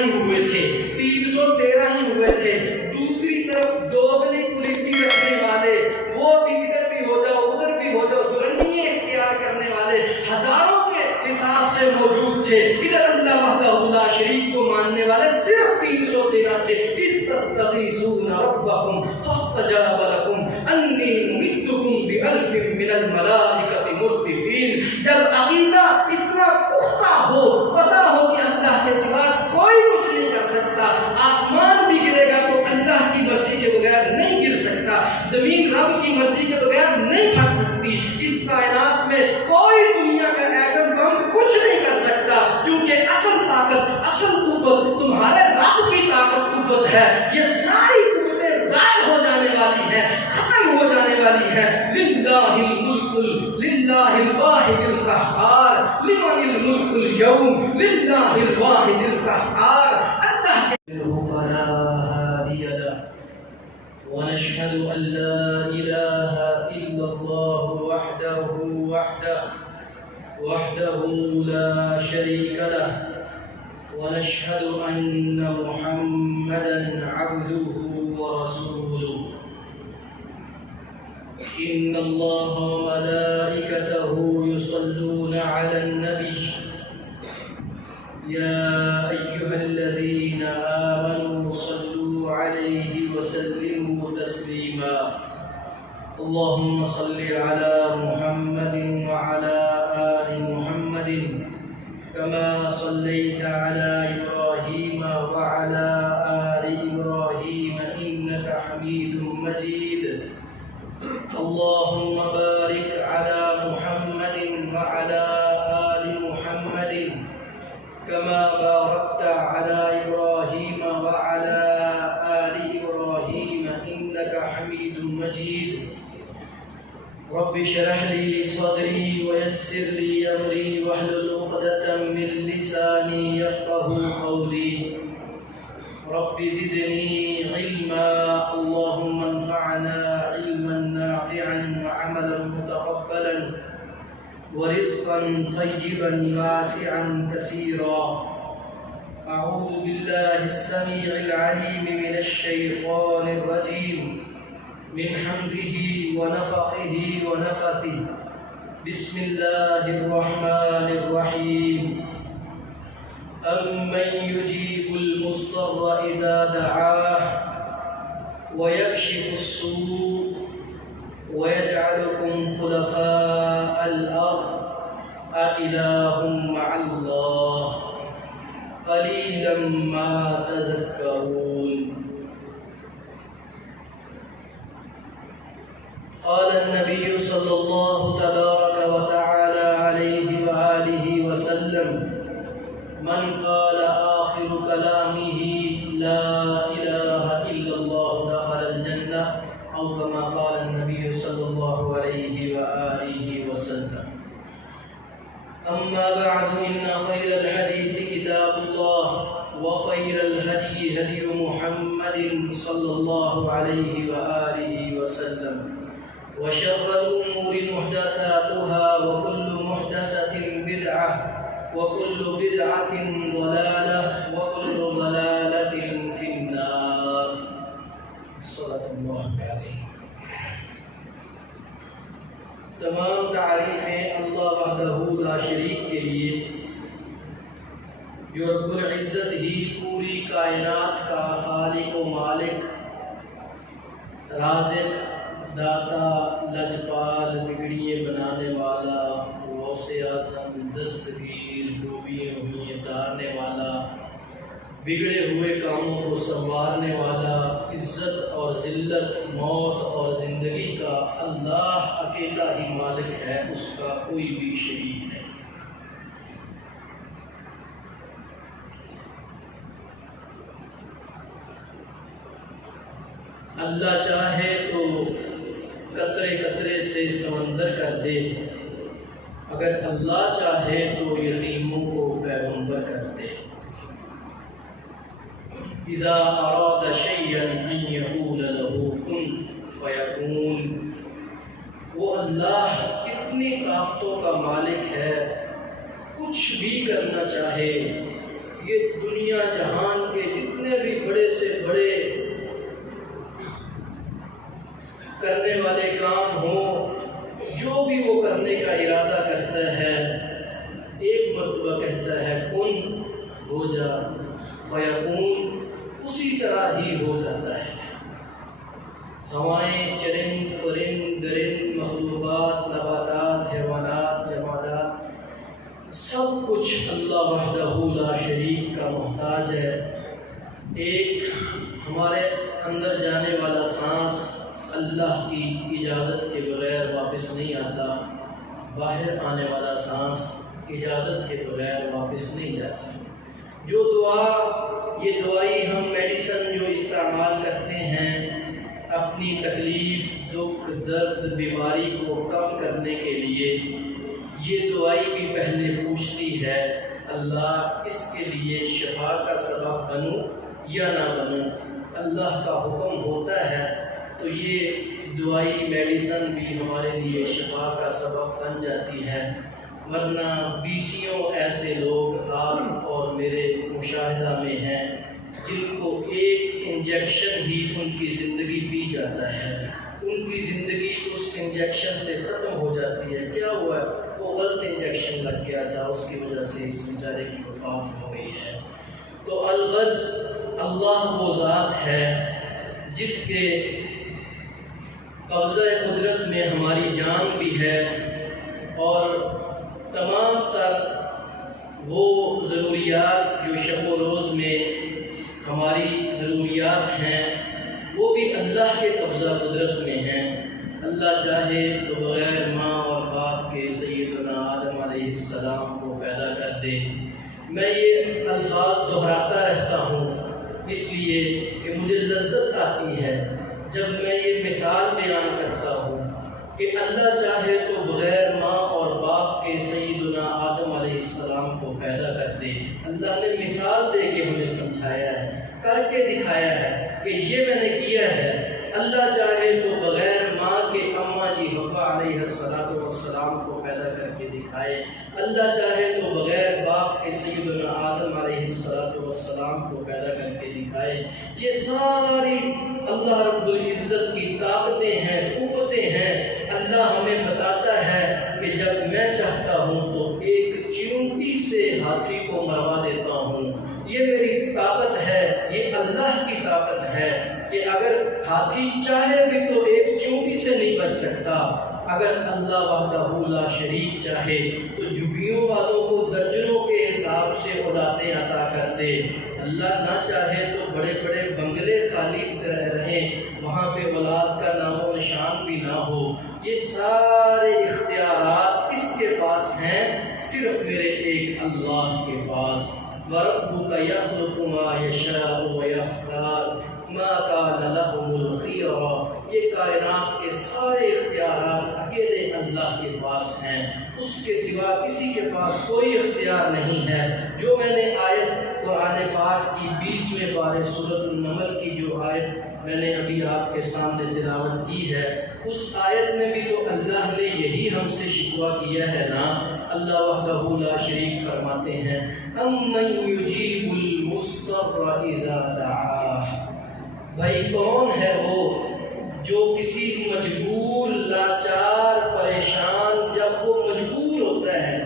ہی ہوئے تھے، 313 ہی ہوئے تھے۔ دوسری طرف دوگلی پولیسی رکھنے والے، وہ بھی ادھر بھی ہو جاؤ ادھر بھی ہو جاؤ، دورنیے اختیار کرنے والے ہزاروں کے حساب سے موجود تھے۔ ادھر اللہ وحدہ لا شریک کو ماننے والے صرف 313 تھے۔ استستغیثون ربکم فاستجاب لکم انی ممدکم بألف من الملائکۃ مردفین۔ جب عقیدہ اتنا پختہ ہو، پتہ ہو کہ اللہ کے سوا کوئی کچھ نہیں کر سکتا، آسمان بھی گرے گا تو اللہ کی مرضی کے بغیر نہیں گر سکتا، زمین رب کی مرضی کے بغیر نہیں پھٹ سکتی، اس کائنات میں کوئی دنیا کا ایٹم بم کچھ نہیں کر سکتا، کیونکہ اصل طاقت، اصل قوت تمہارے رب کی طاقت قوت ہے۔ یہ ساری قوتیں زائل ہو جانے والی ہیں، ختم ہو جانے والی ہیں۔ للہ الملک للہ الواحد القہار، لمن الملک اليوم للہ الواحد القہار۔ اللہ فلا هادي له ونشهد أن لا إله إلا الله وحده لا شريك له ونشهد أن محمدا عبده ورسوله إن الله وملائكته يصلون على النبي يا أيها الذين آمنوا صلوا عليه وسلموا تسليما اللهم صل على محمد وعلى آل محمد كما صليت على إبراهيم وعلى آل إبراهيم إنك حميد مجيد اللهم بارك على محمد وعلى آل محمد كما باركت على إبراهيم وعلى آل إبراهيم إنك حميد مجيد رب اشرح لي صدري ويسر لي أمري واحلل عقدة من لساني يفقهوا قولي رب زدني علما اللهم انفعنا علما نافعا وعملا متقبلا ورزقا طيبا واسعا كثيرا أعوذ بالله السميع العليم من الشيطان الرجيم من حمزه ونفخه ونفثه بسم الله الرحمن الرحيم أمن يجيب المضطر إذا دعاه ويكشف السوء ويجعلكم خلفاء الأرض أإله مع الله قليلا ما تذكرون قال النبي صلى الله تبارك وتعالى عليه وآله وسلم من قال آخر كلامه لا إله إلا الله دخل الجنة أو كما قال النبي صلى الله عليه وآله وسلم أما بعد إن خير الحديث كتاب الله وخير الهدي هدي محمد صلى الله عليه وآله وسلم وشر الأمور محدثاتها وكل محدثة بدعة وكل بدعة ضلالة وكل ضلالة في النار صدق الله العظيم۔ تمام تعریفیں اللہ وحدہ لا شریک کے لیے جو رب العزت ہی پوری کائنات کا خالق و مالک، رازق، داتا، لجپال، بگڑیے بنانے والا، غوث اعظم، دستگیر، ڈوبیے ہوئے اتارنے والا، بگڑے ہوئے کاموں کو سنوارنے والا، عزت اور ذلت، موت اور زندگی کا اللہ اکیلا ہی مالک ہے، اس کا کوئی بھی شریک نہیں۔ اللہ چاہے تو قطرے قطرے سے سمندر کر دے، اگر اللہ چاہے تو یتیموں کو پیغمبر کر دے۔ اذا اراد شيئا ان يقول له كن فيكون۔ وہ اللہ اتنی طاقتوں کا مالک ہے، کچھ بھی کرنا چاہے، یہ دنیا جہان فیکون اسی طرح ہی ہو جاتا ہے۔ ہوائیں، چرند، پرند، درند، مخلوقات، نباتات، حیوانات، جمادات، سب کچھ اللہ وحدہ لا شریک کا محتاج ہے۔ ایک ہمارے اندر جانے والا سانس اللہ کی اجازت کے بغیر واپس نہیں آتا، باہر آنے والا سانس اجازت کے بغیر واپس نہیں جاتا۔ جو دعا، یہ دوائی ہم میڈیسن جو استعمال کرتے ہیں اپنی تکلیف، دکھ، درد، بیماری کو کم کرنے کے لیے، یہ دوائی بھی پہلے پوچھتی ہے اللہ اس کے لیے شفا کا سبب بنوں یا نہ بنوں۔ اللہ کا حکم ہوتا ہے تو یہ دوائی میڈیسن بھی ہمارے لیے شفا کا سبب بن جاتی ہے، ورنہ بیسیوں ایسے لوگ آپ اور میرے مشاہدہ میں ہیں جن کو ایک انجیکشن ہی ان کی زندگی پی جاتا ہے، ان کی زندگی اس انجیکشن سے ختم ہو جاتی ہے۔ کیا ہوا ہے؟ وہ غلط انجیکشن لگ گیا تھا، اس کی وجہ سے اس بیچارے کی وفات ہو گئی ہے۔ تو الغرض اللہ وہ ذات ہے جس کے قبضہ قدرت میں ہماری جان بھی ہے، اور تمام تر وہ ضروریات جو شب و روز میں ہماری ضروریات ہیں وہ بھی اللہ کے قبضہ قدرت میں ہیں۔ اللہ چاہے تو بغیر ماں اور باپ کے سیدنا آدم علیہ السلام کو پیدا کر دے۔ میں یہ الفاظ دہراتا رہتا ہوں اس لیے کہ مجھے لذت آتی ہے جب میں یہ مثال بیان کرتا ہوں کہ اللہ چاہے تو بغیر ماں اور باپ کے سیدنا آدم علیہ السلام کو پیدا کر دے۔ اللہ نے مثال دے کے ہمیں سمجھایا ہے، کر کے دکھایا ہے کہ یہ میں نے کیا ہے۔ اللہ چاہے تو بغیر ماں کے اماں جی حوا علیہ السلام کو پیدا کر کے دکھائے، اللہ چاہے تو بغیر باپ کے سیدنا آدم علیہ السلام کو پیدا کر کے دکھائے۔ یہ ساری اللہ رب العزت کی طاقتیں ہیں، قوتیں ہیں۔ اللہ ہمیں بتاتا ہے کہ جب میں چاہتا ہوں تو ایک چیونٹی سے ہاتھی کو مروا دیتا ہوں۔ یہ میری طاقت ہے، یہ اللہ کی طاقت ہے کہ اگر ہاتھی چاہے بھی تو ایک چیونٹی سے نہیں بچ سکتا۔ اگر اللہ وحدہ لا شریک چاہے تو جھگیوں والوں کو درجنوں کے حساب سے اولادیں عطا کر دے۔ اللہ نہ چاہے تو بڑے بڑے بنگلے خالی رہیں، وہاں پہ اولاد کا نام و نشان بھی نہ ہو۔ یہ سارے اختیارات کس کے پاس ہیں؟ صرف میرے ایک اللہ کے پاس۔ وَرَبُّكَ يَخْلُقُ مَا يَشَاءُ وَيَخْتَارُ مَا كَانَ لَهُمُ الْخِيَرَةُ۔ یہ کائنات کے سارے اختیارات اکیلے اللہ کے پاس ہیں، اس کے سوا کسی کے پاس کوئی اختیار نہیں ہے۔ جو میں نے آیت قرآن پاک کی 20ویں پارے سورۃ النمل کی جو آیت میں نے ابھی آپ کے سامنے تلاوت کی ہے، اس آیت میں بھی تو اللہ نے یہی ہم سے شکوہ کیا ہے نا۔ اللہ وحدہ لا شریک فرماتے ہیں اَمَّن يُجِيبُ الْمُضْطَرَّ إِذَا دَعَاهُ۔ بھائی کون ہے وہ جو کسی مجبور، لاچار، پریشان، جب وہ مجبور ہوتا ہے،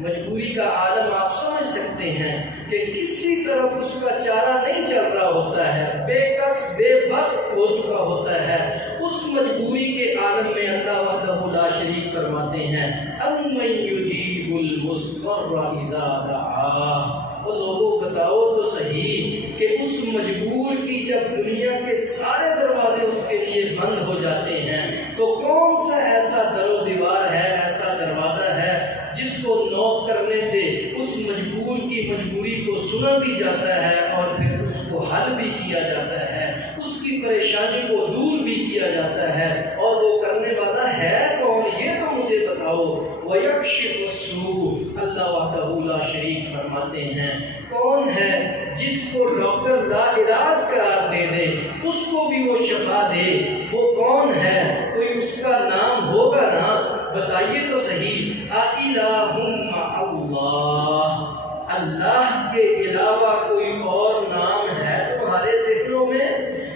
مجبوری کا عالم آپ سمجھ سکتے ہیں کہ کسی طرف اس کا چارہ نہیں چل رہا ہوتا ہے، بے کس بے بس ہو چکا ہوتا ہے، اس مجبوری کے عالم میں اللہ وحدہ لا شریک فرماتے ہیں اَمَّن يُجِيبُ الْمُضْطَرَّ إِذَا دَعَاهُ۔ وہ لوگوں بتاؤ تو صحیح کہ اس مجبور کی جب دنیا کے سارے دروازے اس کے لیے بند ہو جاتے ہیں تو کون سا ایسا در و دیوار ہے، ایسا دروازہ ہے جس کو نوک کرنے سے اس مجبور کی مجبوری کو سنا بھی جاتا ہے اور پھر اس کو حل بھی کیا جاتا ہے، اس کی پریشانی کو دور بھی کیا جاتا ہے، اور وہ کرنے والا ہے کون؟ یہ تو مجھے بتاؤ۔ وَيَكْشِفُ السُّوءَ، اللہ وحدہ لا شریک فرماتے ہیں کون ہے جس کو ڈاکٹر لا علاج قرار دے دے، اس کو بھی وہ شفا دے، وہ کون ہے؟ کوئی اس کا نام ہوگا نا، بتائیے تو صحیح۔ اَإِلَٰهٌ مَّعَ اللَّهِ، اللہ کے علاوہ کوئی اور نام ہے تمہارے ذہنوں میں؟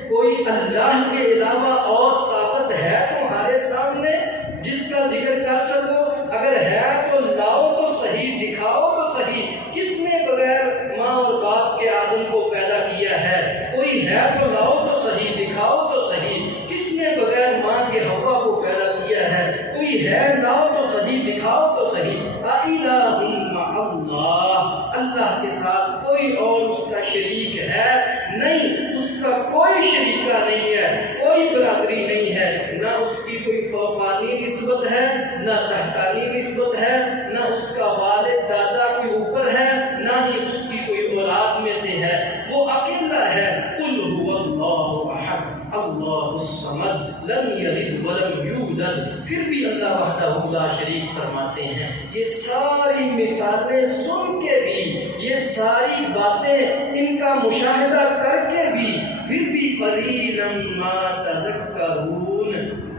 کوئی اللہ کے علاوہ اور طاقت ہے تمہارے سامنے جس کا ذکر کر سکو؟ اگر ہے تو لاؤ تو صحیح، دکھاؤ تو صحیح، کس نے بغیر ماں اور باپ کہ آدم کو پیدا کیا ہے؟ کوئی ہے تو لاؤ تو صحیح، دکھاؤ تو صحیح، کس نے بغیر ماں کے حوا کو پیدا کیا ہے؟ کوئی ہے، لاؤ تو صحیح، دکھاؤ تو صحیح۔ اِلٰہٌ مع اللہ، اللہ کے ساتھ کوئی اور اس کا شریک ہے نہیں، اس کا کوئی شریکہ نہیں ہے، کوئی برادری نہیں ہے، نہ اس کی کوئی فوقانی نسبت ہے، نہ تحتانی نسبت ہے، نہ اس کا والد دادا کوئی اوپر ہے، نہ ہی اس کی کوئی اولاد میں سے ہے، وہ اکیلا ہے۔ قل هو اللہ احد اللہ الصمد لم یلد ولم یولد۔ پھر بھی اللہ وحدہ لا شریک فرماتے ہیں۔ یہ ساری مثالیں سن کے بھی، یہ ساری باتیں ان کا مشاہدہ کر کے بھی، پھر بھی قلیلا ما تذکرون،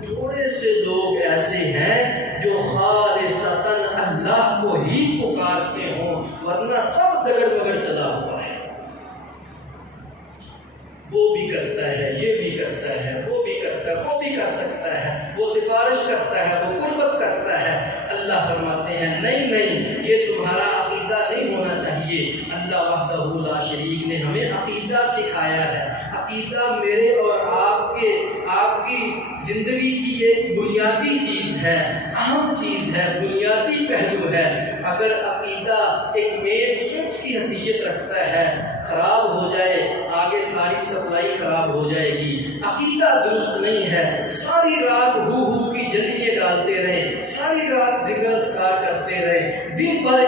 تھوڑے سے لوگ ایسے ہیں جو خالصتاً اللہ کو ہی پکارتے ہوں، ورنہ سب دگڑ مگڑ چلا ہوا ہے۔ وہ بھی کرتا ہے، یہ بھی کرتا ہے، وہ بھی کرتا ہے، وہ بھی کر سکتا ہے، وہ سفارش کرتا ہے، وہ قربت کرتا ہے۔ اللہ فرماتے ہیں نہیں نہیں، یہ تمہارا عقیدہ نہیں ہونا چاہیے۔ اللہ وحدہ لا شریک نے ہمیں عقیدہ سکھایا ہے۔ عقیدہ میرے اور آپ کی زندگی کی ایک بنیادی چیز ہے، اہم چیز ہے، بنیادی پہلو ہے۔ اگر عقیدہ ایک مین سوئچ کی حیثیت رکھتا ہے، خراب ہو جائے، آگے ساری سپلائی خراب ہو جائے گی۔ عقیدہ درست نہیں ہے، ساری رات ہو کی جلیے ڈالتے رہیں، ساری رات ذکر اذکار کرتے رہیں، دن بھر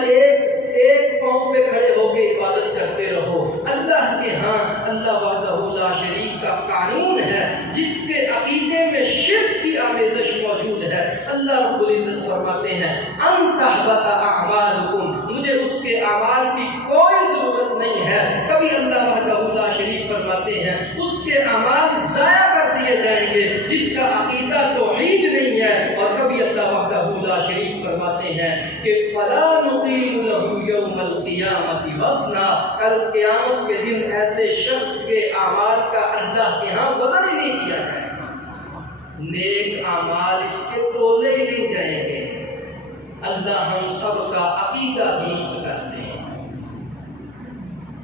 ایک پاؤں پہ کھڑے ہو کے عبادت کرتے رہو۔ اللہ کے ہاں اللہ وحدہ لا شریک کا قانون ہے، جس کے عقیدے میں شرک کی آمیزش موجود ہے۔ اللہ رب العزت فرماتے ہیں ان تحبط اعمالکم، مجھے اس کے اعمال کی کوئی ضرورت نہیں ہے۔ کبھی اللہ وحدہ لا شریک فرماتے ہیں اس کے اعمال ضائع کر دیے جائیں گے جس کا عقیدہ توحید نہیں ہے، اور کبھی اللہ وحدہ لا شریک فرماتے ہیں کہ فلا نقیم لہ یوم القیامت وزنا، کل قیامت کے دن ایسے شخص کے اعمال کا اللہ کے ہاں وزن ہی نہیں کیا جائے گا، نیک اعمال اس کے تولے ہی نہیں جائیں گے۔ اللہ ہم سب کا عقیدہ درست کرتے ہیں۔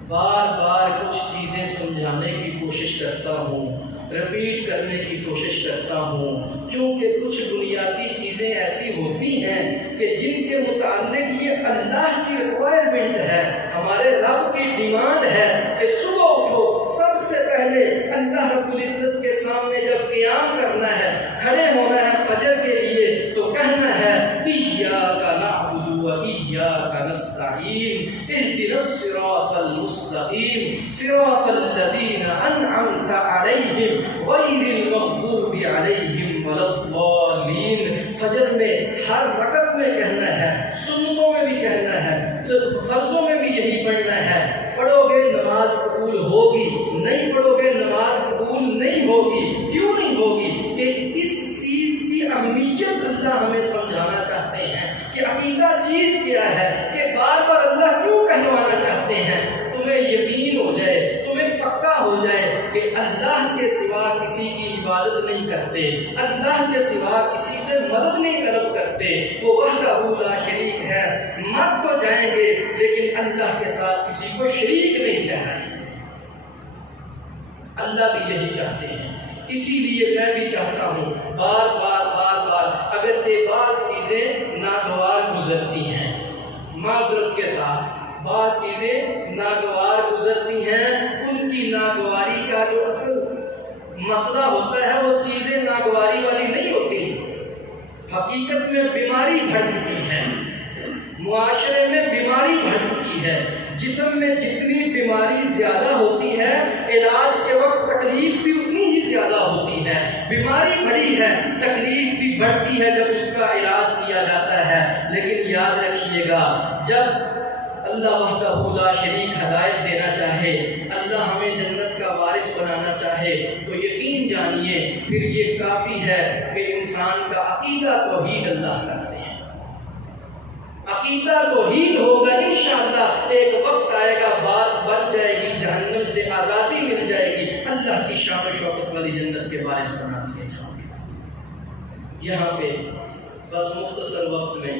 بار بار کچھ چیزیں سمجھانے کی کوشش کرتا ہوں، ریپیٹ کرنے کی کوشش کرتا ہوں، کیونکہ کچھ بنیادی چیزیں ایسی ہوتی ہیں کہ جن کے متعلق یہ اللہ کی ریکوائرمنٹ ہے، ہمارے رب کی ڈیمانڈ ہے کہ صبح اٹھو، سب سے پہلے اللہ رب العزت کے سامنے جب قیام کرنا ہے، کھڑے ہونا ہے فجر کے لیے، تو کہنا ہے ایاک نعبد و ایاک نستعین اہدنا الصراط المستقیم صراط الذین انعمت علیہم غیر المغضوب علیہم ولا الضالین۔ فجر میں ہر رکعت میں کہنا ہے، سنتوں میں بھی کہنا ہے، فرضوں میں بھی یہی پڑھنا ہے۔ پڑھو گے نماز قبول ہوگی، نہیں پڑھو گے نماز قبول نہیں ہوگی۔ کیوں نہیں ہوگی؟ کہ اس چیز کی اہمیت اللہ ہمیں سمجھانا چاہتے ہیں کہ عقیدہ چیز کیا ہے، کہ بار بار اللہ کیوں کہلوانا چاہتے ہیں۔ تمہیں یقین ہو جائے، تمہیں پکا ہو جائے کہ اللہ کے سوا کسی کی عبادت نہیں کرتے، اللہ کے سوا کسی سے مدد نہیں طلب کرتے، وہ وحدہ لا شریک ہے، مر تو جائیں گے لیکن اللہ کے ساتھ کسی کو شریک نہیں ٹھہرائیں گے۔ اللہ بھی یہی چاہتے ہیں، اسی لیے میں بھی چاہتا ہوں بار بار بار بار، اگرچہ بعض چیزیں ناگوار گزرتی ہیں، معذرت کے ساتھ بعض چیزیں ناگوار گزرتی ہیں، ان کی ناگواری کا جو اصل مسئلہ ہوتا ہے وہ چیزیں ناگواری والی نہیں ہوتی، حقیقت میں بیماری بڑھ چکی ہے، معاشرے میں بیماری بڑھ چکی ہے۔ جسم میں جتنی بیماری زیادہ ہوتی ہے، علاج کے وقت تکلیف بھی اتنی ہی زیادہ ہوتی ہے۔ بیماری بڑی ہے، تکلیف بھی بڑھتی ہے جب اس کا علاج کیا جاتا ہے، لیکن یاد رکھیے گا جب اللہ وحدہ لا شریک ہدایت دینا چاہے، اللہ ہمیں جنت کا وارث بنانا چاہے، تو یقین جانیے پھر یہ کافی ہے کہ انسان کا عقیدہ توحید اللہ کرتے ہیں۔ عقیدہ توحید ہوگا انشاءاللہ، ایک وقت آئے گا بات بن جائے گی، جہنم سے آزادی مل جائے گی، اللہ کی شان و شوکت والی جنت کے وارث بنا دیے جاؤ گے۔ یہاں پہ بس مختصر وقت میں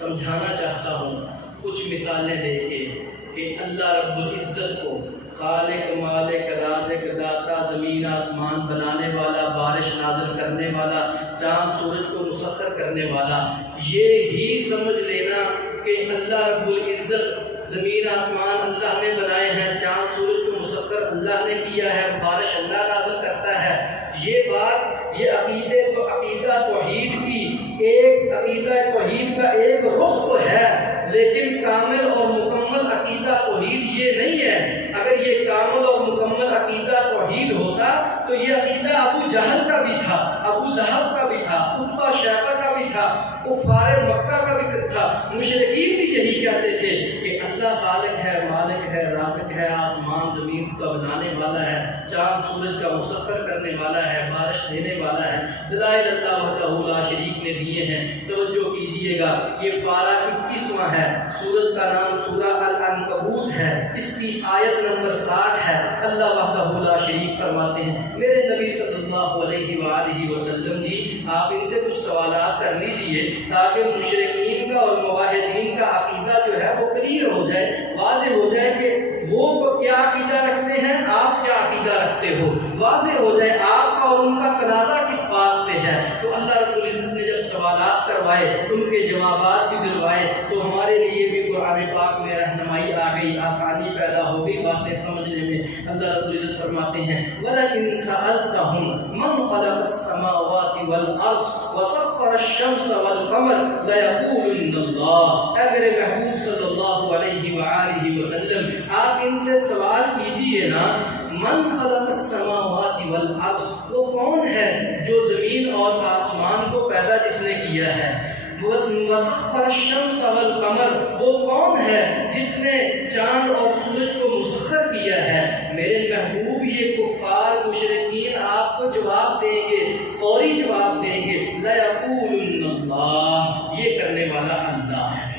سمجھانا چاہتا ہوں کچھ مثالیں دے کے کہ اللہ رب العزت کو خالق مالک رازق داتا زمین آسمان بنانے والا بارش نازل کرنے والا چاند سورج کو مسخر کرنے والا، یہ ہی سمجھ لینا کہ اللہ رب العزت زمین آسمان اللہ نے بنائے ہیں، چاند سورج کو مسخر اللہ نے کیا ہے، بارش اللہ نازل کرتا ہے، یہ بات یہ عقیدہ توحید کی عقیدہ توحید کا ایک رخ تو ہے، لیکن کامل اور مکمل عقیدہ توحید یہ نہیں ہے۔ اگر یہ کامل اور مکمل عقیدہ توحید ہوتا تو یہ عقیدہ ابو جہل کا بھی تھا، ابو لہب کا بھی تھا، عتبہ شیبہ کا بھی تھا، کفار مکہ کا بھی تھا، مشرکین بھی یہی کہتے تھے کہ اللہ خالق ہے، مالک ہے، رازق ہے، آسمان زمین کا بنانے والا ہے، چاند سورج کا مسخر کرنے والا ہے، بارش دینے والا ہے۔ دلائل اللہ وحدہ لا شریک نے دیے ہیں، توجہ کیجئے گا، یہ پارہ 21واں ہے، سورت کا نام سورہ العنکبوت ہے، اس کی آیت نمبر 60 ہے۔ اللہ وحدہ لا شریک فرماتے ہیں، میرے نبی صلی اللہ علیہ وآلہ وسلم جی آپ ان سے کچھ سوالات کر لیجئے تاکہ مشرکین کا اور موحدین کا عقیدہ جو ہے وہ کلیئر ہو جائے، واضح ہو جائے کہ وہ کیا عقیدہ رکھتے ہیں، آپ کیا عقیدہ رکھتے ہو، واضح ہو جائے آپ کا اور ان کا تنازع کس بات پہ ہے۔ تو اللہ رب العزت نے جب سوالات کروائے، ان کے جوابات بھی دلوائے، تو ہمارے لیے بھی قرآن پاک میں رہنمائی آ گئی، آسانی پیدا ہو گئی باتیں سمجھنے میں۔ اللہ رب العزت فرماتے ہیں وَلَئِن سَأَلْتَهُمْ مَنْ خَلَقَ السَّمَاوَاتِ وَالْأَرْضَ وَسَخَّرَ الشَّمْسَ وَالْقَمَرَ لَيَقُولُنَّ اللَّهُ۔ اے میرے محبوب صلی اللہ علیہ وآلہ وسلم آپ ان سے سوال کیجئے نا، من خلق السماوات والارض، وہ کون ہے جو زمین اور آسمان کو پیدا جس نے کیا ہے، وسخر الشمس والقمر، وہ کون ہے جس نے چاند اور سورج کو مسخر کیا ہے۔ میرے محبوب یہ کفار مشرکین آپ کو جواب دیں گے، فوری جواب دیں گے، لَيَقُولُنَّ اللَّهُ، یہ کرنے والا اللہ ہے۔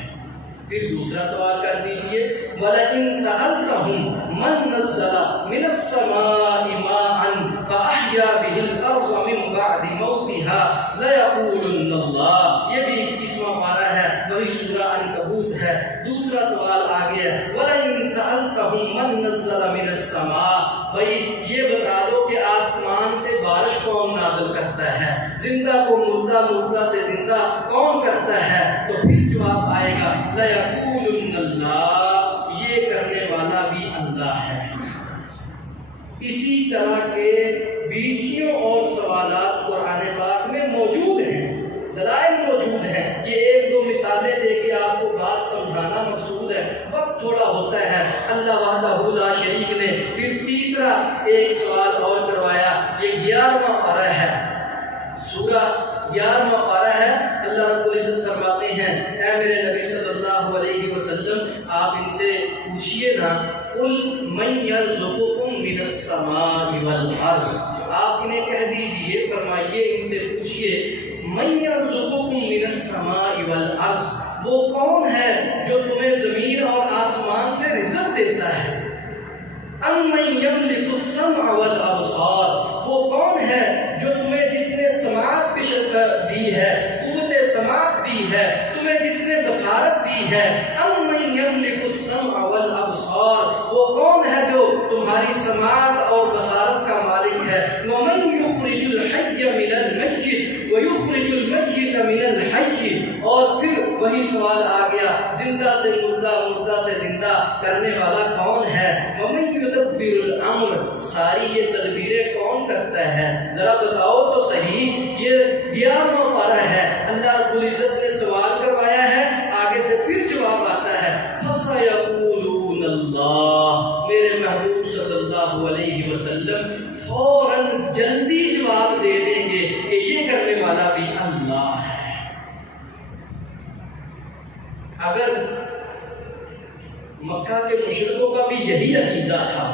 پھر دوسرا سوال کر دیجئے وَلَئِن سَأَلْتَهُمْ مَنْ نَزَّلَ مِنَ السَّمَاءِ مَاءً فَأَحْيَا بِهِ الْأَرْضَ مِنْ بَعْدِ مَوْتِهَا لَيَقُولُنَّ اللَّهُ، یہ بھی 21واں پارہ ہے، وہی سورہ عنکبوت ہے۔ دوسرا سوال آ گیا وَلَئِن سَأَلْتَهُمْ مَنْ نَزَّلَ مِنَ السَّمَاءِ، بھائی یہ بتا دو کہ آسمان سے بارش کون نازل کرتا ہے، زندہ کو مردہ، مردہ سے زندہ کون کرتا ہے، تو پھر جواب آئے گا لَيَقُولُنَّ اللَّهُ، یہ کرنے والا بھی اللہ ہے۔ اسی طرح کے 20 اور سوالات قرآن پاک میں موجود ہیں، دلائل موجود ہیں۔ یہ ایک دو مثالیں دے کے آپ کو بات سمجھانا مقصود ہے، وقت تھوڑا ہوتا ہے۔ اللہ وحدہ لا شریک نے پھر تیسرا ایک سوال اور کروایا، یہ 11واں پارہ ہے، سورہ 11واں پارہ ہے۔ اللہ رب العزت فرماتے ہیں اے میرے نبی صلی اللہ علیہ وسلم آپ ان سے پوچھئے نا، قُلْ مَنْ يَرْزُقُكُم مِّنَ السَّمَاءِ وَالْأَرْضِ، آپ انہیں کہہ دیجئے، فرمائیے ان سے پوچھئے مَنْ يَرْزُقُكُم مِّنَ السَّمَاءِ وَالْأَرْضِ، وہ کون ہے جو تمہیں زمین اور آسمان سے رزق دیتا ہے، أَمَّنْ يَمْلِكُ السَّمْعَ وَالْأَبْصَارَ، وہ کون ہے جو تمہیں جس نے سماعت دی ہے، قوت سماعت دی ہے، تمہیں جس نے بصارت دی ہے، أَمَّنْ يَمْلِكُ السَّمْعَ وَالْأَبْصَارَ، وہ کون ہے جو تمہاری سماعت اور بصارت کا مالک ہے، وَمَنْ يُخْرِجُ الْحَيَّ مِنَ الْمَيِّتِ وَيُخْرِجُ الْمَيِّتَ مِنَ الْحَيِّ، اور پھر وہی سوال آ گیا، زندہ سے مردہ، مردہ سے زندہ کرنے والا کون ہے، وَمَنْ يُدَبِّرُ الْأَمْرَ، ساری یہ تدبیریں کون کرتا ہے، ذرا بتاؤ تو صحیح۔ یہ 11واں پارہ ہے، اللہ رب العزت نے سوال کروایا ہے، آگے سے پھر جواب آتا ہے فَسَيَقُولُونَ اللَّهُ، میرے محبوب صلی اللہ علیہ وسلم فوراً جلدی جواب دے دیں گے کہ یہ کرنے والا بھی اللہ ہے۔ اگر مکہ کے مشرکوں کا بھی یہی عقیدہ تھا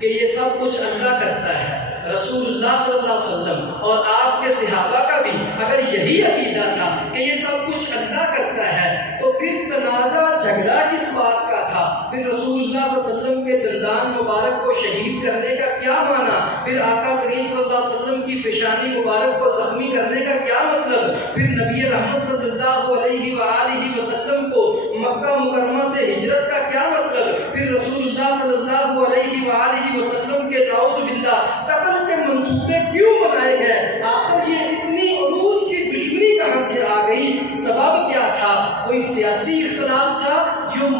کہ یہ سب کچھ اللہ کرتا ہے، رسول اللہ صلی اللہ علیہ وسلم اور آپ کے صحابہ کا بھی اگر یہی عقیدہ تھا کہ یہ سب کچھ اللہ کرتا ہے، تو پھر تنازع جھگڑا کس بات کا تھا؟ پھر رسول اللہ صلی اللہ علیہ وسلم کے دندان مبارک کو شہید کرنے کا کیا معنی؟ پھر آقا کریم صلی اللہ علیہ وسلم کی پیشانی مبارک کو زخمی کرنے کا کیا مطلب؟ پھر نبی رحمت صلی اللہ علیہ وآلہ وسلم کو مکہ مکرمہ سے ہجرت کا کیا مطلب؟ پھر رسول اللہ صلی اللہ علیہ سکتا، قتل کے منصوبے کیوں بنائے گئے، آخر یہ اتنی عروج کی دشمنی کہاں سے آ گئی، سبب کیا تھا؟ کوئی سیاسی اختلاف تھا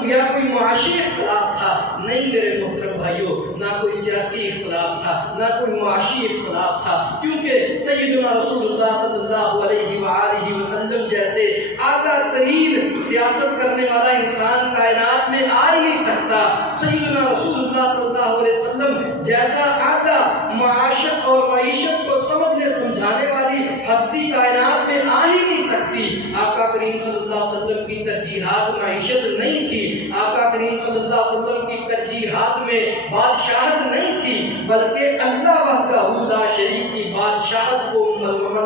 یا کوئی معاشی اختلاف تھا؟ نہیں میرے محترم بھائیوں، نہ کوئی سیاسی اختلاف تھا نہ کوئی معاشی اختلاف تھا، کیونکہ سیدنا رسول اللہ صلی اللہ علیہ وآلہ وسلم جیسے اعلیٰ ترین سیاست کرنے والا انسان کائنات میں آ ہی نہیں سکتا، سیدنا رسول اللہ صلی اللہ علیہ وسلم جیسا اعلیٰ معاشت اور معیشت کو سمجھنے سمجھانے والی ہستی کائنات میں آ ہی نہیں سکتی۔ آقا کریم صلی اللہ علیہ وسلم کی ترجیحات معیشت نہیں تھی، آقا کریم صلی اللہ علیہ وسلم کی ترجیحات میں بادشاہت نہیں تھی، بلکہ اللہ وحدہ لا شریک کی بادشاہت کو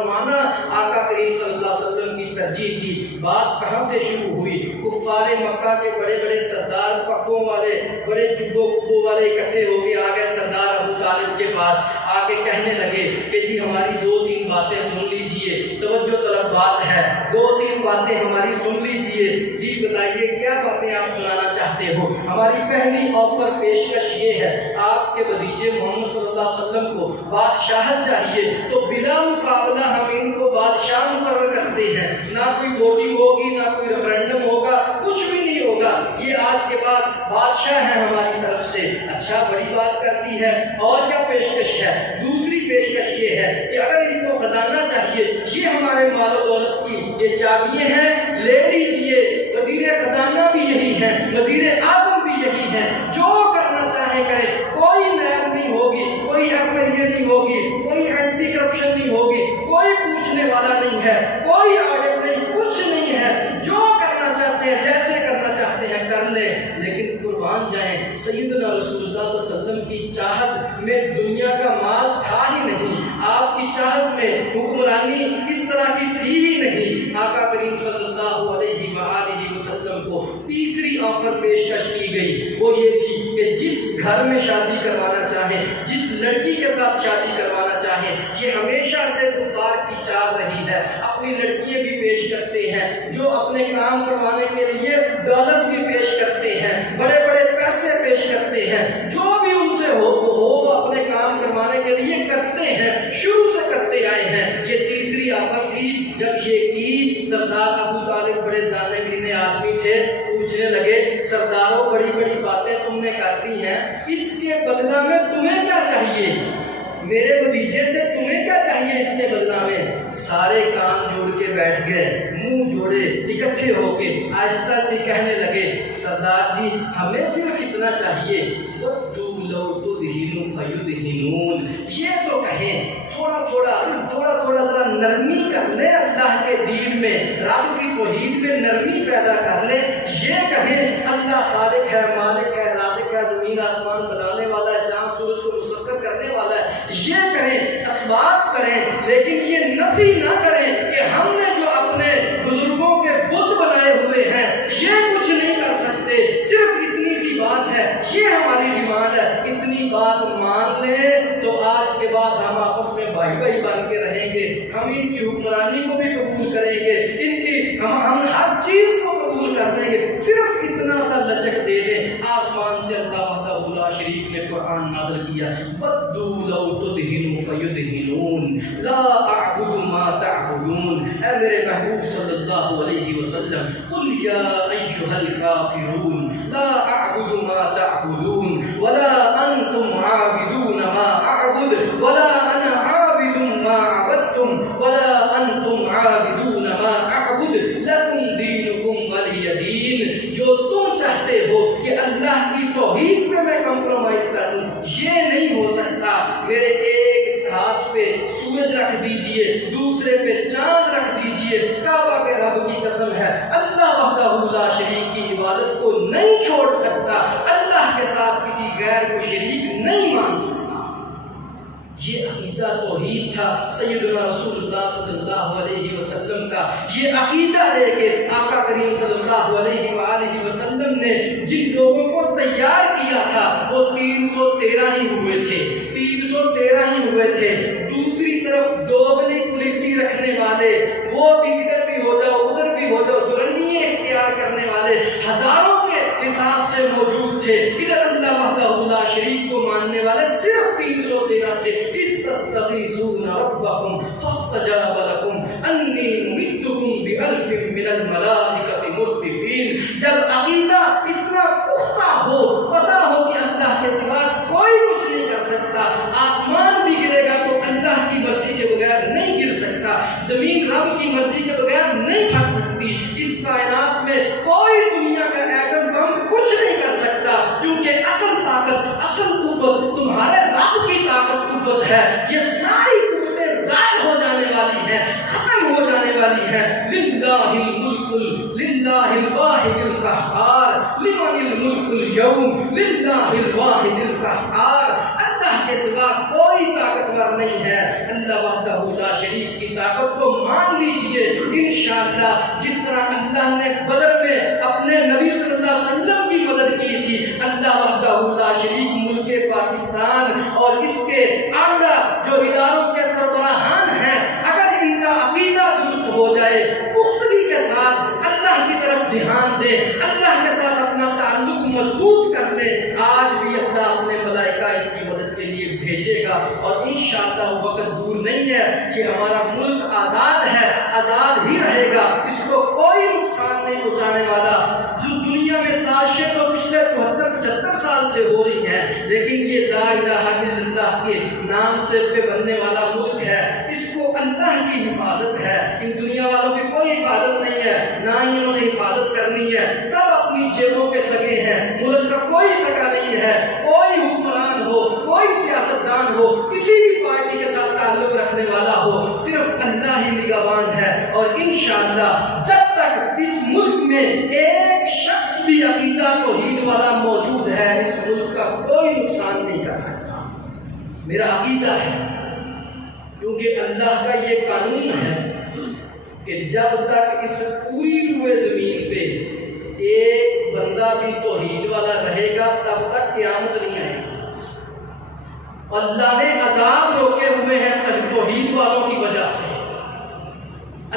مانا آقا کریم صلی اللہ علیہ وسلم کی ترجیح تھی۔ بات کہاں سے شروع ہوئی؟ کفار مکہ کے بڑے بڑے سردار، پگوں والے، بڑے جبوں کبوں والے اکٹھے ہو کے آ گئے سردار ابو طالب کے پاس، آ کے کہنے لگے کہ جی ہماری دو تین باتیں سن لیجئے، توجہ طلب بات ہے، دو تین باتیں ہماری سن لیجئے، جی بتائیے کیا باتیں آپ سنانا چاہتے ہو؟ ہماری پہلی آفر پیشکش یہ ہے، آپ کے بھتیجے محمد صلی اللہ علیہ وسلم کو بادشاہت چاہیے تو بلا مقابلہ ہم ان کو بادشاہ مقرر کرتے ہیں، نہ کوئی ووٹنگ ہوگی نہ کوئی ریفرینڈم ہوگا، کچھ بھی نہیں ہوگا، یہ آج کے بعد بادشاہ ہیں ہماری طرف سے۔ اچھا بڑی بات کرتی ہے، اور کیا پیشکش ہے؟ دوسری پیشکش یہ ہے کہ اگر ان کو خزانہ چاہیے، یہ ہمارے مال و دولت کی یہ چابیاں ہیں، لے لیجئے، وزیر خزانہ بھی یہی ہیں، وزیر اعظم بھی یہی ہیں، جو کرنا چاہیں کریں، کوئی نیب نہیں ہوگی، کوئی FIA نہیں ہوگی، کوئی اینٹی کرپشن نہیں ہوگی، کوئی پوچھنے والا نہیں ہے، کوئی آڈٹ نہیں، کچھ نہیں ہے، جو کرنا چاہتے ہیں جیسے کرنا چاہتے ہیں کر لیں، لیکن قربان جائیں سیدنا رسول اللہ صلی اللہ علیہ وسلم کی چاہت میں دنیا کا مال تھا ہی نہیں، آپ کی چاہت میں حکمرانی اس طرح کی تھی ہی نہیں۔ آقا کریم صلی اللہ علیہ وآلہ وسلم کو تیسری آفر پیشکش کی گئی، وہ یہ تھی کہ جس گھر میں شادی کروانا چاہیں، جس لڑکی کے ساتھ شادی کروانا چاہیں، یہ ہمیشہ سے کفار کی چال رہی ہے، اپنی لڑکیاں بھی پیش کرتے ہیں، جو اپنے کام کروانے کے لیے ڈالرز بھی پیش کرتے ہیں، بڑے بڑے پیسے پیش کرتے ہیں، جو بھی ان سے ہو وہ اپنے کام کروانے کے لیے کرتے ہیں، شروع سے کرتے آئے ہیں۔ یہ تیسری آفر تھی، جب یہ کی سردار ابو طالب بڑے دانے بینے آدمی تھے، پوچھنے لگے سرداروں بڑی بڑی باتیں تم نے کر دی ہیں، اس کے بدلہ میں تمہیں کیا چاہیے؟ میرے بھتیجے سے تمہیں کیا چاہیے اس کے بدلہ میں؟ سارے کان جوڑ کے بیٹھ گئے، منہ جوڑے اکٹھے ہو کے آہستہ سے کہنے لگے سردار جی ہمیں صرف اتنا چاہیے، لو تدہنوا فیدہنون، یہ تو کہیں تھوڑا ذرا نرمی کر لیں، اللہ کے دین میں رب کی توحید میں نرمی پیدا کر لیں، یہ کہیں اللہ خالق ہے، مالک ہے، رازق ہے، زمین آسمان بنانے والا ہے، چاند سورج کو مسخر کرنے والا ہے، یہ کریں، اسباب کریں، لیکن یہ نفی نہ کریں کہ ہم نے جو اپنے بزرگوں کے بت بنائے ہوئے ہیں یہ کچھ نہیں کر سکتے، صرف اتنی سی بات ہے، یہ ہماری ڈیمانڈ ہے، اتنی بات مان لیں تو آج کے بعد ہم آپس میں بھائی بھائی بن کے رہیں گے، ہم ان کی حکمرانی کو بھی قبول کریں گے، ہم ہر چیز کو قبول کر لیں گے، صرف اتنا سا لچک دے دیں۔ آسمان سے اللہ وحدہ لا شریک نے قرآن نازل کیا، وَدُّوا لَوْ تُدْهِنُوا فَيُدْهِنُونَ لَا أَعْبُدُ مَا تَعْبُدُونَ، اے میرے محبوب صلی اللہ علیہ وسلم، قُلْ يَا أَيُّهَا الْكَافِرُونَ لَا أَعْبُدُ مَا تَعْبُدُونَ وَلَا أَنْتُمْ عَابِدُونَ مَا أَعْبُدُ وَلَا أَنَا عَابِدٌ مَا عَبَدتُّمْ وَلَا أَنْتُمْ عَابِدُونَ مَا أَعْبُدُ لَكُمْ دِينُكُمْ وَلِيَ دِينِ، جو تم چاہتے ہو کہ اللہ کی توحید پہ میں کمپرومائز کروں، یہ نہیں ہو سکتا۔ میرے ایک ہاتھ پہ سورج رکھ دیجئے، دوسرے پہ چاند رکھ دیجئے، کعبہ کے رب کی قسم ہے اللہ وحدہ لا شریک کی عبادت کو نہیں چھوڑ سکتا، اللہ کے ساتھ کسی غیر کو شریک نہیں مان سکتا۔ یہ عقیدہ توحید تھا سیدنا رسول اللہ صلی اللہ علیہ وسلم کا، یہ عقیدہ لے کے آقا کریم صلی اللہ علیہ وآلہ وسلم نے جن لوگوں کو تیار کیا تھا وہ 313 ہی ہوئے تھے، 313 ہی ہوئے تھے۔ دوسری طرف دوگلی پالیسی رکھنے والے، وہ بھی ادھر بھی ہو جاؤ ادھر بھی ہو جاؤ، دورنیے اختیار کرنے والے ہزاروں کے حساب سے موجود تھے، ادھر اللہ وحدہ لا شریک کو ماننے ماننے والے صرف 313 تھے. استستغیثون ربکم فاستجاب لکم انی ممدکم بألف من الملائکۃ مردفین. جب عقیدہ اتنا پختہ ہو، پتہ ہو کہ اللہ کے سوا کوئی کچھ نہیں کر سکتا، آسمان بھی گرے گا تو اللہ کی مرضی کے بغیر نہیں گر سکتا، زمین رب کی مرضی کے بغیر نہیں پھٹ سکتی، اس کائنات میں کوئی دنیا کا ایٹم بم کچھ نہیں کر سکتا، کیونکہ اصل طاقت، اصل قوت تمہارے رب کی طاقت قوت ہے. یہ ساری قوتیں ضائع ہو جانے والی ہیں، ختم ہو جانے والی ہیں. للہ الملک للہ الواحد القہار، لمن الملک اليوم للہ الواحد القہار. اللہ کے سوا کوئی طاقتور نہیں ہے. اللہ وحدہ لا شریک کی طاقت کو مان لیجئے. انشاءاللہ جس طرح اللہ نے بدر میں اپنے نبی صلی اللہ علیہ وسلم کی مدد کی تھی، اللہ وحدہ لا شریک ملک پاکستان اور اس کے اعلیٰ جو اداروں کے سربراہان ہیں، اگر ان کا عقیدہ درست ہو جائے، پختگی کے ساتھ اللہ کی طرف دھیان دے، اللہ کے ساتھ اپنا تعلق مضبوط کر لے، آج بھی اللہ اپنے ملائکہ ان کی مدد کے لیے بھیجے گا. اور انشاءاللہ وہ وقت دور نہیں ہے کہ ہمارا ملک آزاد ہے، آزاد ہی رہے گا، اس کو کوئی نقصان نہیں پہنچانے والا. جو دنیا میں سازشیں تو پچھلے 74-75 سال سے ہو رہی ہیں، لیکن یہ لا الہ الا اللہ کے نام سے پہ بننے والا ملک ہے، اس کو اللہ کی حفاظت ہے. ان دنیا والوں کی کوئی حفاظت نہیں ہے، نہ ہی انہوں نے حفاظت کرنی ہے. سب اپنی جیبوں کے سگے ہیں، ملک کا کوئی سگا نہیں ہے. کوئی حکمران ہو، کوئی سیاستدان ہو، کسی بھی پارٹی کے ساتھ تعلق رکھنے والا ہو، صرف اللہ ہی نگہبان ہے. اور انشاءاللہ جب تک اس ملک میں ایک شخص بھی عقیدہ توحید والا موجود ہے، اس ملک کا کوئی نقصان نہیں کر سکتا. میرا عقیدہ ہے، کیونکہ اللہ کا یہ قانون ہے کہ جب تک اس پوری روئے زمین پہ ایک بندہ بھی توحید والا رہے گا، تب تک قیامت نہیں آئے گی. اللہ نے عذاب روکے ہوئے ہیں توحید والوں کی وجہ سے.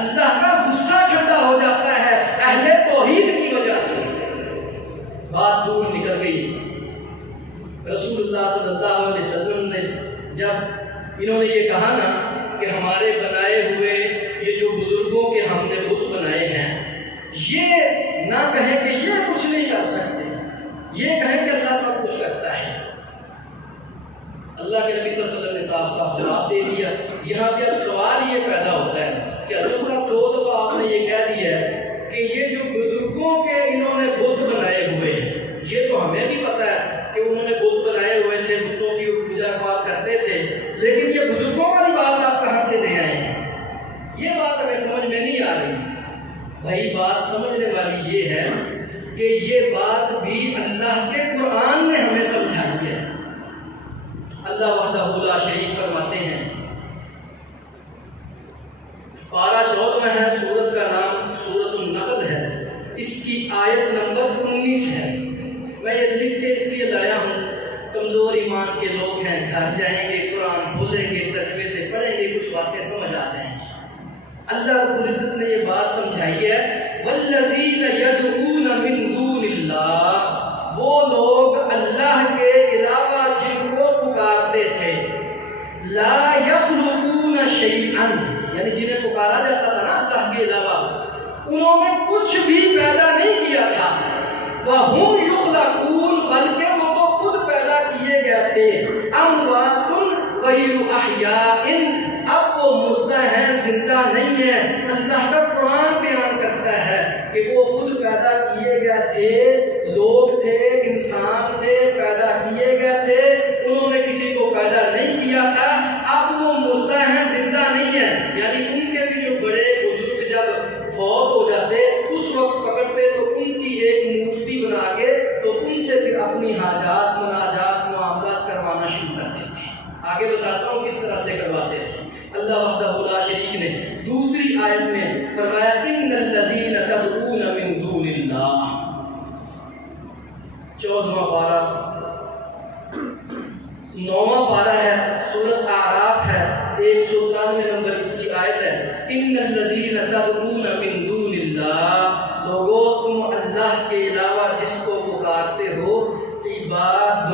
اللہ کا غصہ ٹھنڈا ہو جاتا ہے اہل توحید کی وجہ سے. بات دور نکل گئی. رسول اللہ صلی اللہ علیہ وسلم نے جب انہوں نے یہ کہا نا کہ ہمارے بنائے ہوئے یہ جو بزرگوں کے ہم نے بت بنائے ہیں، یہ نہ کہیں کہ یہ کچھ نہیں کر سکتے، یہ کہیں کہ اللہ سب کچھ کرتا ہے. اللہ کے نبی صلی اللہ علیہ وسلم نے صاف صاف جواب دے دیا. یہاں پہ اب سوال یہ پیدا ہوتا ہے کہ حضرت صاحب 2 دفعہ آپ نے یہ کہہ دیا ہے کہ یہ جو بزرگوں کے انہوں نے بت بنائے ہوئے ہیں، یہ تو ہمیں بھی پتہ ہے کہ انہوں نے بت بنائے ہوئے تھے، بتوں کی پوجا پاٹ کرتے تھے، لیکن یہ بزرگوں والی بات آپ کہاں سے لے آئے ہیں؟ یہ بات ہمیں سمجھ میں نہیں آ رہی. بھائی بات سمجھنے والی یہ ہے کہ یہ بات بھی اللہ کے قرآن نے ہمیں سمجھائی ہے. اللہ وحدہ لا شریک فرماتے ہیں، پارہ 14 ہے، سورت کا نام سورت النحل ہے، اس کی آیت نمبر 19 ہے. میں یہ لکھ کے اس لیے لایا ہوں، کمزور ایمان کے لوگ ہیں، گھر جائیں گے، قرآن کھولیں گے، ترجمے سے پڑھیں گے، کچھ باتیں سمجھ آ جائیں گی. اللہ رب العزت نے یہ بات سمجھائی ہے، والذین یدعون من دون اللہ، وہ لوگ اللہ کے علاوہ جن کو پکارتے تھے، لا یخلقون شیئا، یعنی جنہیں پکارا جاتا تھا نا اللہ کے علاوہ، انہوں نے کچھ بھی پیدا نہیں کیا تھا. وَهُمْ يُخْلَقُونَ، بلکہ وہ تو خود پیدا کیے گئے تھے. أَمْوَاتٌ غَيْرُ أَحْيَاءٍ، اب وہ مردہ ہیں، زندہ نہیں ہے. اللہ کا قرآن بیان کرتا ہے کہ وہ خود پیدا کیے گئے تھے، لوگ تھے، انسان تھے، پیدا کیے گئے تھے، انہوں نے کسی کو پیدا نہیں کیا تھا. اب وہ مردہ ہیں، زندہ نہیں ہے. یعنی ان کے بھی جو بڑے بزرگ جب فوت ہو جاتے، اس وقت پکڑتے تو ان کی ایک مورتی بنا کے تو ان سے بھی اپنی حاجات، مناجات، معاملات کروانا شروع کر دیتے. آگے بتاتا ہوں کس طرح سے کرواتے تھے. اللہ وحدہ لا شریک نے دوسری آیت میں فرمایا، ان الذین تدعون من دون اللہ، 14واں پارہ 9واں پارہ ہے، سورۃ اعراف ہے، 193 نمبر اس کی آیت ہے. ان الذین تدعون من دون اللہ، لوگوں تم اللہ کے علاوہ جس کو پکارتے ہو، عباد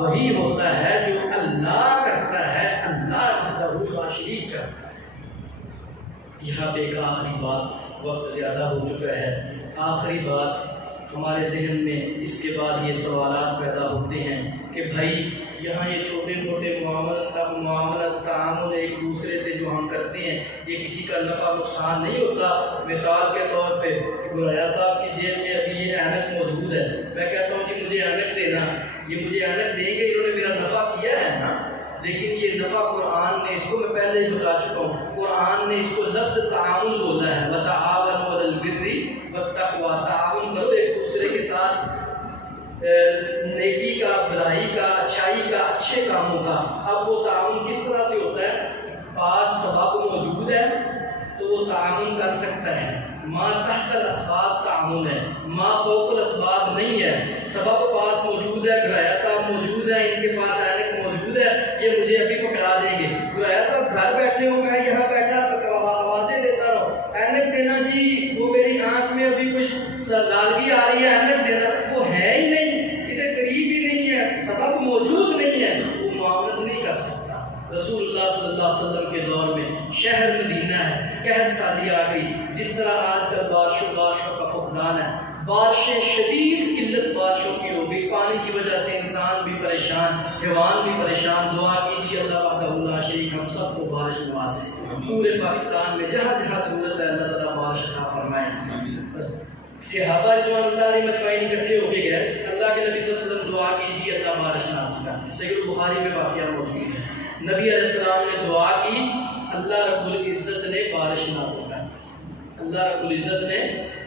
وہی ہوتا ہے جو اللہ کرتا ہے، اللہ لا شریک چاہتا ہے۔ یہاں پہ ایک آخری بات، وقت زیادہ ہو چکا ہے، آخری بات ہمارے ذہن میں اس کے بعد یہ سوالات پیدا ہوتے ہیں کہ بھائی یہاں یہ چھوٹے موٹے معاملات تعامل ایک دوسرے سے جو ہم کرتے ہیں، یہ کسی کا نفع نقصان نہیں ہوتا؟ مثال کے طور پہ گلیا صاحب کی جیب میں ابھی یہ اینک موجود ہے، میں کہتا ہوں جی مجھے اینک دینا، یہ مجھے اینک دیں گے، انہوں نے میرا نفع کیا ہے نا، لیکن یہ نفع قرآن نے، اس کو میں پہلے ہی بتا چکا ہوں، قرآن نے اس کو لفظ تعاون بولا ہے، وتعاونوا علی البر والتقوی، تعاون کرو ایک دوسرے کے ساتھ نیکی کا، بھلائی کا، اچھائی کا، اچھے کاموں کا۔ اب وہ تعاون کس طرح سے ہوتا ہے؟ پاس سبب موجود ہے تو وہ تعاون کر سکتا ہے، ما تحت الاسباب تعاون ہے، ما فوق الاسباب نہیں ہے۔ سبب پاس موجود ہے، گرایا صاحب موجود ہے، ان کے پاس اینک موجود ہے، یہ مجھے ابھی پکڑا دیں گے۔ گرایا صاحب گھر بیٹھے ہو، میں یہاں بیٹھا آوازیں دیتا رہو، اینک دینا جی، وہ میری آنکھ میں ابھی کچھ لالگی آ رہی ہے، اینک دینا، وہ ہے ہی نہیں، ادھر قریب ہی نہیں ہے، سبب موجود نہیں ہے، وہ معاملت نہیں کر سکتا۔ رسول اللہ صلی اللہ علیہ وسلم کے دور میں شہر مدینہ ہے، قحط سالی آ گئی، جس طرح آج کل بارشوں کا فقدان ہے، بارشیں شدید قلت بارشوں کی ہو گئی، پانی کی وجہ سے انسان بھی پریشان، حیوان بھی پریشان۔ دعا کیجیے اللہ وحدہ لا شریک ہم سب کو بارش نوازے، پورے پاکستان میں جہاں جہاں ضرورت ہے اللہ تعالیٰ بارش عطا فرمائے۔ صحابہ رضوان اللہ علیہ مجمعین اکٹھے ہو کے گئے، اللہ کے نبی صلی اللہ علیہ وسلم دعا کیجیے اللہ بارش نازل کر۔ صحیح البخاری میں واقعہ موجود ہے، نبی علیہ السلام نے دعا کی، اللہ رب العزت نے بارش نازل کر دی، اللہ رب العزت نے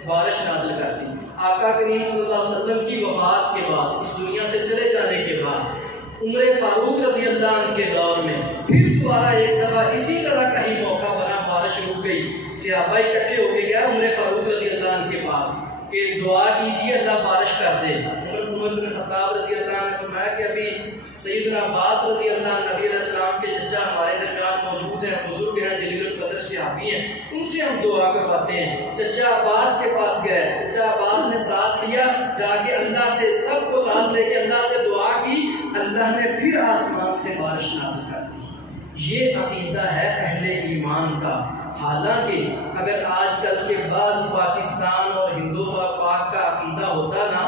بارش نازل کر دی۔ آقا کریم صلی اللہ علیہ وسلم کی وفات کے بعد، اس دنیا سے چلے جانے کے بعد، عمر فاروق رضی اللہ عنہ کے دور میں پھر دوبارہ ایک دفعہ اسی طرح کہیں موقع بنا، بارش رک گئی، صحابہ اکٹھے ہو کے گیا عمر فاروق رضی اللہ عنہ کے پاس کہ دعا کیجیے اللہ بارش کر دے۔ عمر بن خطاب رضی اللہ عنہ نے فرمایا کہ ابھی سیدنا عباس رضی اللہ عنہ نبی علیہ السلام کے چچا ہمارے درمیان موجود ہیں، بزرگ ہیں، جلیل القدر صحابی ہیں، ان سے ہم دعا کرواتے ہیں۔ چچا عباس کے پاس گئے، چچا عباس نے ساتھ لیا، جا کے اللہ سے سب کو ساتھ لے کے اللہ سے دعا کی، اللہ نے پھر آسمان سے بارش نازل کر دی۔ یہ عقیدہ ہے اہل ایمان کا۔ حالانکہ اگر آج کل کے بعض پاکستان اور ہندو اور پاک کا عقیدہ ہوتا نا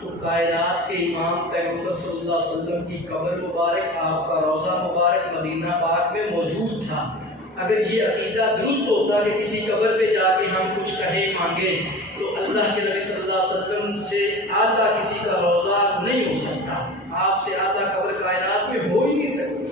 تو کائنات کے امام پیغمبر صلی اللہ علیہ وسلم کی قبر مبارک، آپ کا روضہ مبارک مدینہ پاک میں موجود تھا۔ اگر یہ عقیدہ درست ہوتا کہ کسی قبر پہ جا کے ہم کچھ کہیں مانگے تو اللہ کے نبی صلی اللہ علیہ وسلم سے آدھا کسی کا روضہ نہیں ہو سکتا، آپ سے آدھا قبر کائنات میں ہو ہی نہیں سکتی۔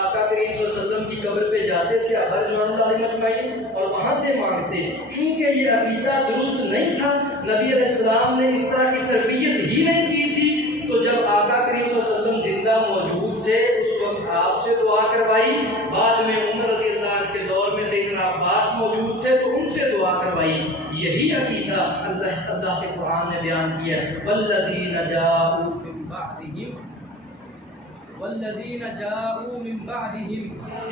آقا کریم صلی اللہ علیہ وسلم کی قبر پہ جاتے سے رضوان اللہ علیہ مجمعین اور وہاں سے مانگتے، چونکہ یہ عقیدہ درست نہیں تھا، نبی علیہ السلام نے اس طرح کی تربیت ہی نہیں کی تھی، تو جب آقا کریم صلی اللہ علیہ وسلم زندہ موجود تھے اس وقت آپ سے دعا کروائی، بعد میں عمر رضی اللہ عنہ کے دور میں سیدنا عباس موجود تھے تو ان سے دعا کروائی۔ یہی عقیدہ اللہ کے قرآن نے بیان کیا ہے، والذین جاءوا من بعدہم والذین جاءوا من بعدهم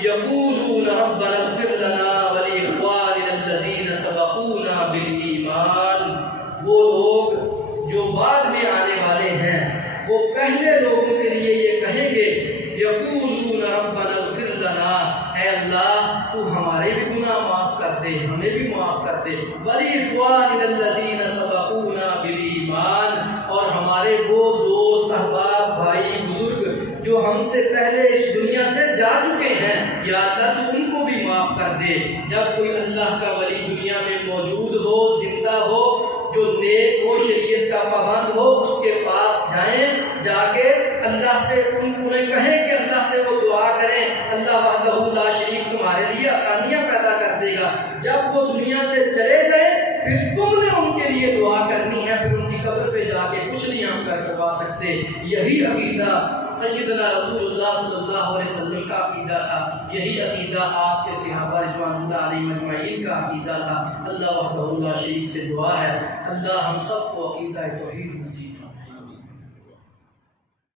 یقولون ربنا اغفر لنا ولإخواننا الذین سبقونا بالایمان۔ وہ لوگ جو بعد میں آنے والے ہیں وہ پہلے لوگوں کے لیے یہ کہیں گے، یقولون ربنا اغفر لنا، اے اللہ تو ہمارے بھی گناہ معاف کر دے، ہمیں بھی معاف کر دے، ولإخواننا الذین سبقونا بالایمان، اور ہمارے وہ دوست احباب بھائی بزرگ جو ہم سے پہلے اس دنیا سے جا چکے ہیں، یا اللہ تو ان کو بھی معاف کر دے۔ جب کوئی اللہ کا ولی دنیا میں موجود ہو، زندہ ہو، جو نیک ہو، شریعت کا پابند ہو، اس کے پاس جائیں، جا کے اللہ سے انہیں کہیں کہ اللہ سے وہ دعا کریں، اللہ وحدہ لا شریک تمہارے لیے آسانیاں پیدا کر دے گا۔ جب وہ دنیا سے چلے جائیں پھر تم نے ان کے لیے دعا کرنی ہے، پھر ان کی قبر پہ جا کے کچھ نہیں ہم کروا سکتے۔ یہی عقیدہ سیدنا رسول اللہ صلی اللہ علیہ وسلم کا عقیدہ تھا، یہی عقیدہ آپ کے صحابہ رضوان اللہ علیہ مجمعین کا عقیدہ تھا۔ اللہ وحدہ لا شریک سے دعا ہے اللہ ہم سب کو عقیدہ توحید نصیب